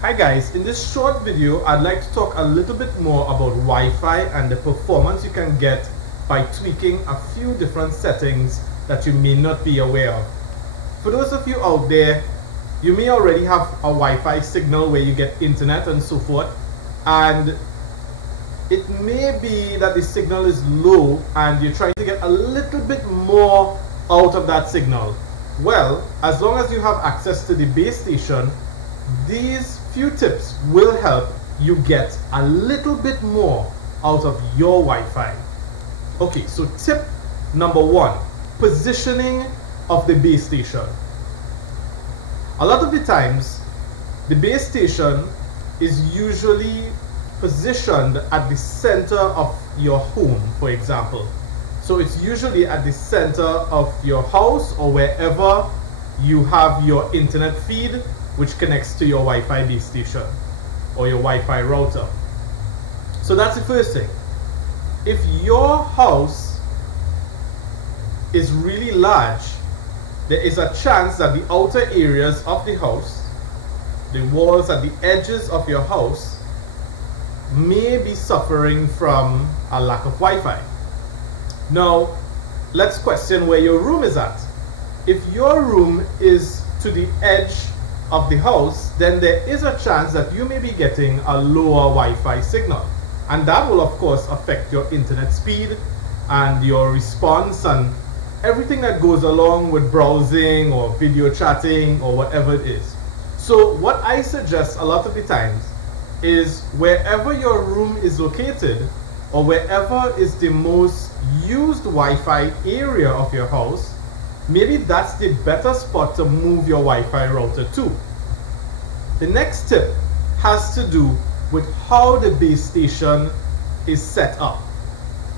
Hi guys, in this short video I'd like to talk a little bit more about Wi-Fi and the performance you can get by tweaking a few different settings that you may not be aware of. For those of you out there, you may already have a Wi-Fi signal where you get internet and so forth, and it may be that the signal is low and you're trying to get a little bit more out of that signal. Well, as long as you have access to the base station, these few tips will help you get a little bit more out of your Wi-Fi. Okay, so tip number 1, positioning of the base station. A lot of the times, the base station is usually positioned at the center of your home, for example. So it's usually at the center of your house or wherever you have your internet feed, which connects to your Wi-Fi base station or your Wi-Fi router. So that's the first thing. If your house is really large, there is a chance that the outer areas of the house, the walls at the edges of your house, may be suffering from a lack of Wi-Fi. Now, let's question where your room is at. If your room is to the edge of the house, then there is a chance that you may be getting a lower Wi-Fi signal, and that will of course affect your internet speed and your response and everything that goes along with browsing or video chatting or whatever it is. So what I suggest a lot of the times is wherever your room is located or wherever is the most used Wi-Fi area of your house, maybe that's the better spot to move your Wi-Fi router to. The next tip has to do with how the base station is set up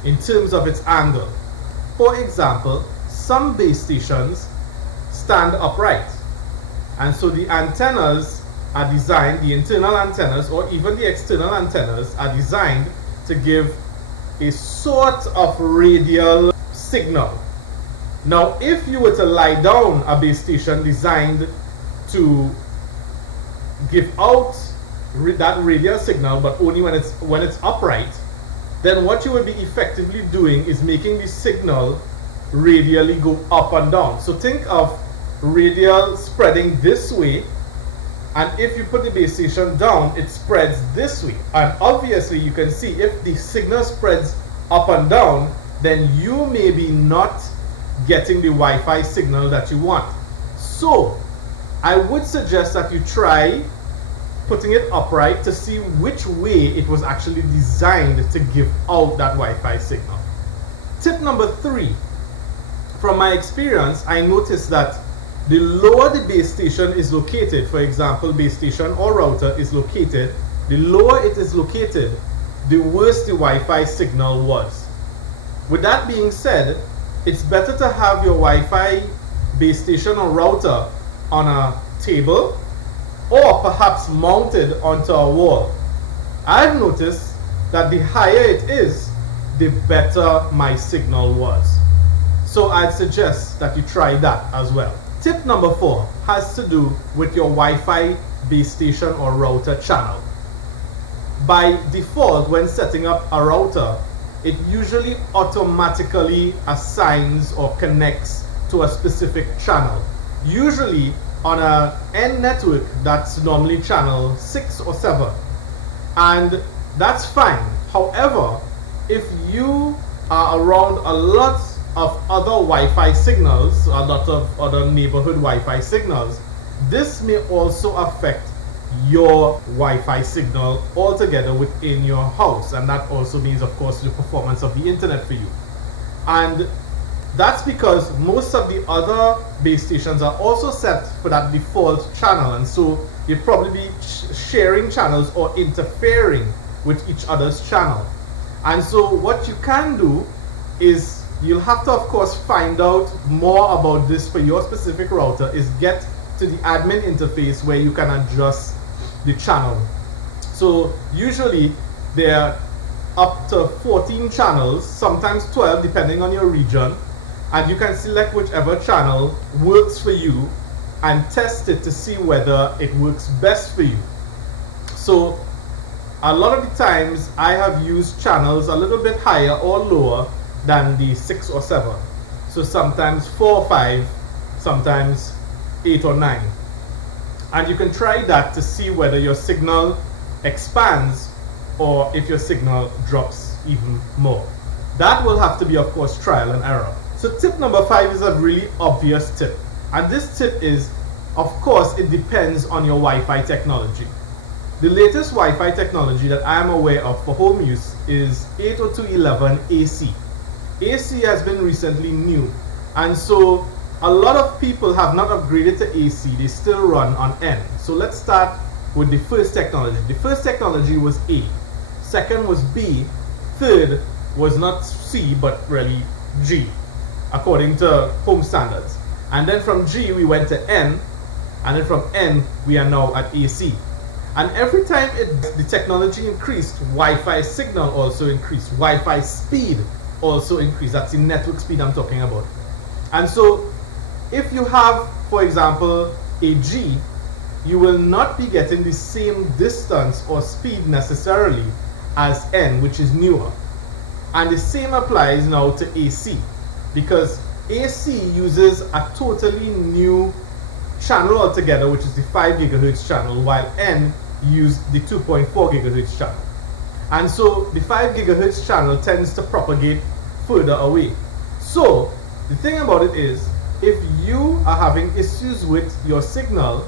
in terms of its angle. For example, some base stations stand upright, and so the antennas are designed, the internal antennas or even the external antennas are designed to give a sort of radial signal. Now, if you were to lie down a base station designed to give out that radial signal, but only when it's upright, then what you would be effectively doing is making the signal radially go up and down. So think of radial spreading this way, and if you put the base station down, it spreads this way. And obviously you can see if the signal spreads up and down, then you may be not getting the Wi-Fi signal that you want. So I would suggest that you try putting it upright to see which way it was actually designed to give out that Wi-Fi signal. Tip number 3, from my experience, I noticed that the lower the base station is located, for example, base station or router is located, the lower it is located, the worse the Wi-Fi signal was. With that being said, it's better to have your Wi-Fi base station or router on a table or perhaps mounted onto a wall. I've noticed that the higher it is, the better my signal was. So I'd suggest that you try that as well. Tip number 4 has to do with your Wi-Fi base station or router channel. By default, when setting up a router, it usually automatically assigns or connects to a specific channel. Usually on a N network, that's normally channel 6 or 7. And that's fine. However, if you are around a lot of other Wi-Fi signals, a lot of other neighborhood Wi-Fi signals, this may also affect your Wi-Fi signal altogether within your house, and that also means of course the performance of the internet for you. And that's because most of the other base stations are also set for that default channel, and so you'd probably be sharing channels or interfering with each other's channel. And so what you can do is, you'll have to of course find out more about this for your specific router, is get to the admin interface where you can adjust the channel. So usually there are up to 14 channels, sometimes 12 depending on your region, and you can select whichever channel works for you and test it to see whether it works best for you. So a lot of the times I have used channels a little bit higher or lower than the 6 or 7. So sometimes 4 or 5, sometimes 8 or 9. And you can try that to see whether your signal expands or if your signal drops even more. That will have to be, of course, trial and error. So tip number 5 is a really obvious tip. And this tip is, of course, it depends on your Wi-Fi technology. The latest Wi-Fi technology that I am aware of for home use is 802.11 AC. AC has been recently new, and so a lot of people have not upgraded to AC. They still run on N. So let's start with the first technology. The first technology was A. Second was B. Third was not C, but really G, according to home standards. And then from G we went to N, and then from N we are now at AC. And every time the technology increased, Wi-Fi signal also increased. Wi-Fi speed also increased. That's the network speed I'm talking about. And so if you have, for example, a G, you will not be getting the same distance or speed necessarily as N, which is newer. And the same applies now to AC, because AC uses a totally new channel altogether, which is the 5 GHz channel, while N used the 2.4 GHz channel. And so the 5 GHz channel tends to propagate further away. So the thing about it is, if you are having issues with your signal,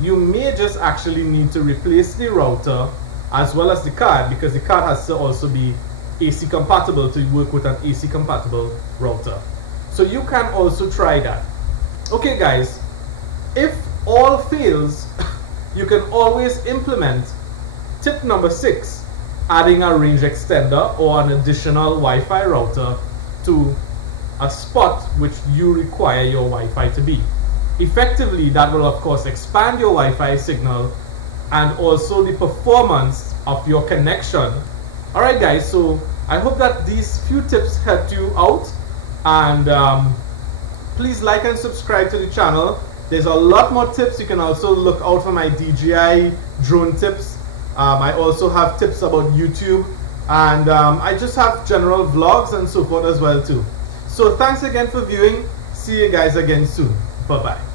you may just actually need to replace the router as well as the card, because the card has to also be AC compatible to work with an AC compatible router. So you can also try that. Okay guys, if all fails, you can always implement tip number 6, adding a range extender or an additional Wi-Fi router to a spot which you require your Wi-Fi to be. Effectively, that will of course expand your Wi-Fi signal and also the performance of your connection. Alright guys, so I hope that these few tips helped you out, and please like and subscribe to the channel. There's a lot more tips. You can also look out for my DJI drone tips. I also have tips about YouTube, and I just have general vlogs and so forth as well too. So thanks again for viewing. See you guys again soon. Bye bye.